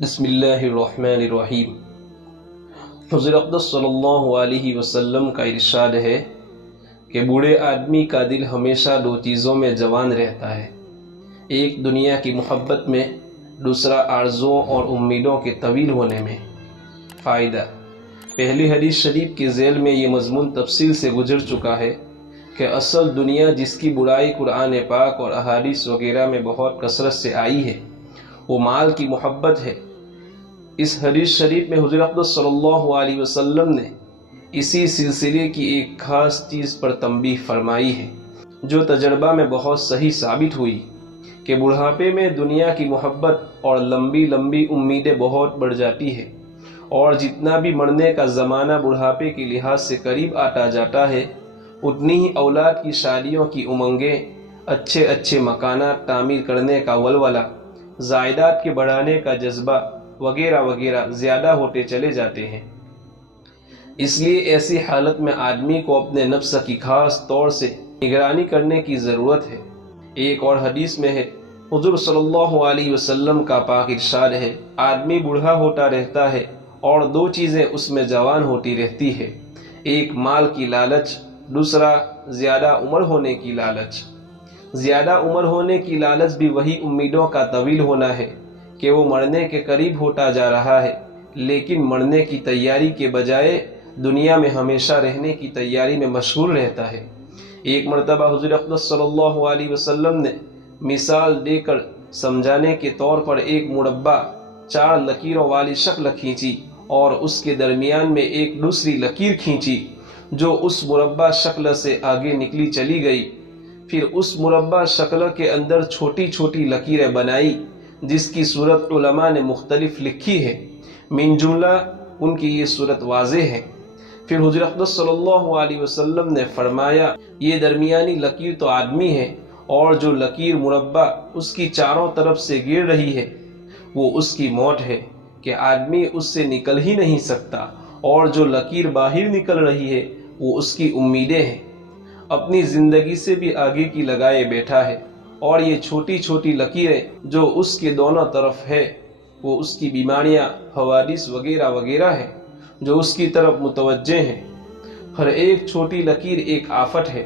بسم اللہ الرحمن الرحیم۔ حضور اقدس صلی اللہ علیہ وسلم کا ارشاد ہے کہ بوڑھے آدمی کا دل ہمیشہ دو چیزوں میں جوان رہتا ہے، ایک دنیا کی محبت میں، دوسرا آرزوؤں اور امیدوں کے طویل ہونے میں۔ فائدہ: پہلی حدیث شریف کے ذیل میں یہ مضمون تفصیل سے گزر چکا ہے کہ اصل دنیا جس کی بڑائی قرآن پاک اور احادیث وغیرہ میں بہت کثرت سے آئی ہے وہ مال کی محبت ہے۔ اس حدیث شریف میں حضور اقدس صلی اللہ علیہ وسلم نے اسی سلسلے کی ایک خاص چیز پر تنبیہ فرمائی ہے جو تجربہ میں بہت صحیح ثابت ہوئی کہ بڑھاپے میں دنیا کی محبت اور لمبی لمبی امیدیں بہت بڑھ جاتی ہے، اور جتنا بھی مرنے کا زمانہ بڑھاپے کے لحاظ سے قریب آتا جاتا ہے اتنی ہی اولاد کی شادیوں کی امنگیں، اچھے اچھے مکانات تعمیر کرنے کا ولولہ، زائیداد کے بڑھانے کا جذبہ وغیرہ وغیرہ زیادہ ہوتے چلے جاتے ہیں۔ اس لیے ایسی حالت میں آدمی کو اپنے نفس کی خاص طور سے نگرانی کرنے کی ضرورت ہے۔ ایک اور حدیث میں ہے، حضور صلی اللہ علیہ وسلم کا پاک ارشاد ہے، آدمی بوڑھا ہوتا رہتا ہے اور دو چیزیں اس میں جوان ہوتی رہتی ہے، ایک مال کی لالچ، دوسرا زیادہ عمر ہونے کی لالچ۔ زیادہ عمر ہونے کی لالچ بھی وہی امیدوں کا طویل ہونا ہے کہ وہ مرنے کے قریب ہوتا جا رہا ہے، لیکن مرنے کی تیاری کے بجائے دنیا میں ہمیشہ رہنے کی تیاری میں مشغول رہتا ہے۔ ایک مرتبہ حضور اقدس صلی اللہ علیہ وسلم نے مثال دے کر سمجھانے کے طور پر ایک مربع 4 لکیروں والی شکل کھینچی اور اس کے درمیان میں ایک دوسری لکیر کھینچی جو اس مربع شکل سے آگے نکلی چلی گئی۔ پھر اس مربع شکل کے اندر چھوٹی چھوٹی لکیریں بنائی جس کی صورت علماء نے مختلف لکھی ہے، من جملہ ان کی یہ صورت واضح ہے۔ پھر حضور اقدس صلی اللہ علیہ وسلم نے فرمایا، یہ درمیانی لکیر تو آدمی ہے، اور جو لکیر مربع اس کی چاروں طرف سے گر رہی ہے وہ اس کی موت ہے کہ آدمی اس سے نکل ہی نہیں سکتا، اور جو لکیر باہر نکل رہی ہے وہ اس کی امیدیں ہیں، اپنی زندگی سے بھی آگے کی لگائے بیٹھا ہے، اور یہ چھوٹی چھوٹی لکیریں جو اس کے دونوں طرف ہے وہ اس کی بیماریاں، حوادث وغیرہ وغیرہ ہیں جو اس کی طرف متوجہ ہیں۔ ہر ایک چھوٹی لکیر ایک آفت ہے،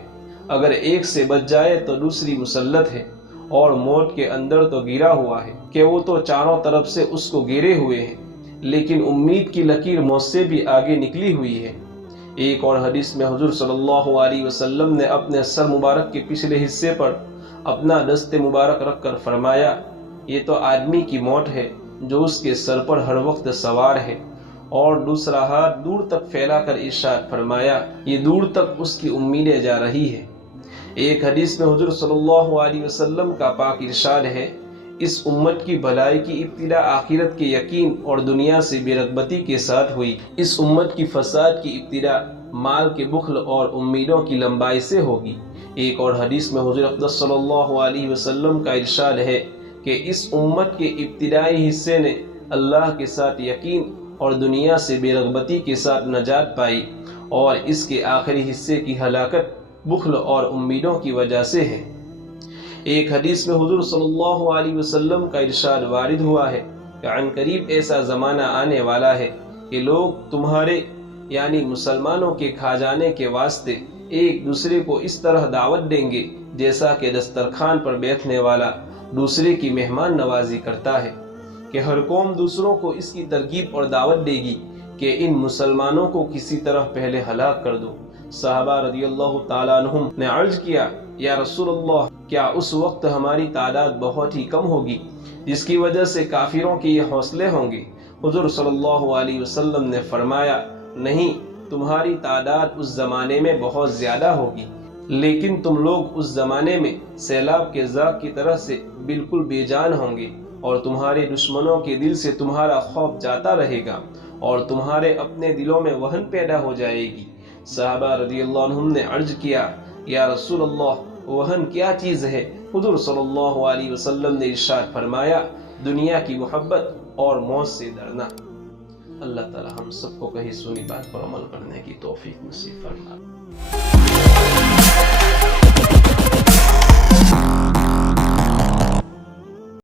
اگر ایک سے بچ جائے تو دوسری مسلط ہے، اور موت کے اندر تو گرا ہوا ہے کہ وہ تو چاروں طرف سے اس کو گھیرے ہوئے ہیں، لیکن امید کی لکیر موت سے بھی آگے نکلی ہوئی ہے۔ ایک اور حدیث میں حضور صلی اللہ علیہ وسلم نے اپنے سر مبارک کے پچھلے حصے پر اپنا دست مبارک رکھ کر فرمایا، یہ تو آدمی کی موت ہے جو اس کے سر پر ہر وقت سوار ہے، اور دوسرا ہاتھ دور تک پھیلا کر ارشاد فرمایا، یہ دور تک اس کی امیدیں جا رہی ہے۔ ایک حدیث میں حضور صلی اللہ علیہ وسلم کا پاک ارشاد ہے، اس امت کی بھلائی کی ابتدا آخرت کے یقین اور دنیا سے بے رغبتی کے ساتھ ہوئی، اس امت کی فساد کی ابتدا مال کے بخل اور امیدوں کی لمبائی سے ہوگی۔ ایک اور حدیث میں حضور اقدس صلی اللہ علیہ وسلم کا ارشاد ہے کہ اس امت کے ابتدائی حصے نے اللہ کے ساتھ یقین اور دنیا سے بے رغبتی کے ساتھ نجات پائی، اور اس کے آخری حصے کی ہلاکت بخل اور امیدوں کی وجہ سے ہے۔ ایک حدیث میں حضور صلی اللہ علیہ وسلم کا ارشاد وارد ہوا ہے کہ عن قریب ایسا زمانہ آنے والا ہے کہ لوگ تمہارے یعنی مسلمانوں کے کھا جانے کے واسطے ایک دوسرے کو اس طرح دعوت دیں گے جیسا کہ دسترخوان پر بیٹھنے والا دوسرے کی مہمان نوازی کرتا ہے، کہ ہر قوم دوسروں کو اس کی ترغیب اور دعوت دے گی کہ ان مسلمانوں کو کسی طرح پہلے ہلاک کر دو۔ صحابہ رضی اللہ تعالیٰ عنہم نے عرض کیا، یا رسول اللہ، کیا اس وقت ہماری تعداد بہت ہی کم ہوگی جس کی وجہ سے کافروں کے یہ حوصلے ہوں گے؟ حضور صلی اللہ علیہ وسلم نے فرمایا، نہیں، تمہاری تعداد اس زمانے میں بہت زیادہ ہوگی، لیکن تم لوگ اس زمانے میں سیلاب کے زاغ کی طرح سے بالکل بے جان ہوں گے، اور تمہارے دشمنوں کے دل سے تمہارا خوف جاتا رہے گا، اور تمہارے اپنے دلوں میں وہن پیدا ہو جائے گی۔ صحابہ رضی اللہ عنہم نے عرض کیا، یا رسول اللہ، وہن کیا چیز ہے؟ حضور صلی اللہ علیہ وسلم نے ارشاد فرمایا، دنیا کی محبت اور موت سے ڈرنا۔ اللہ تعالی ہم سب کو کہی سنی بات پر عمل کرنے کی توفیق نصیب فرمائے۔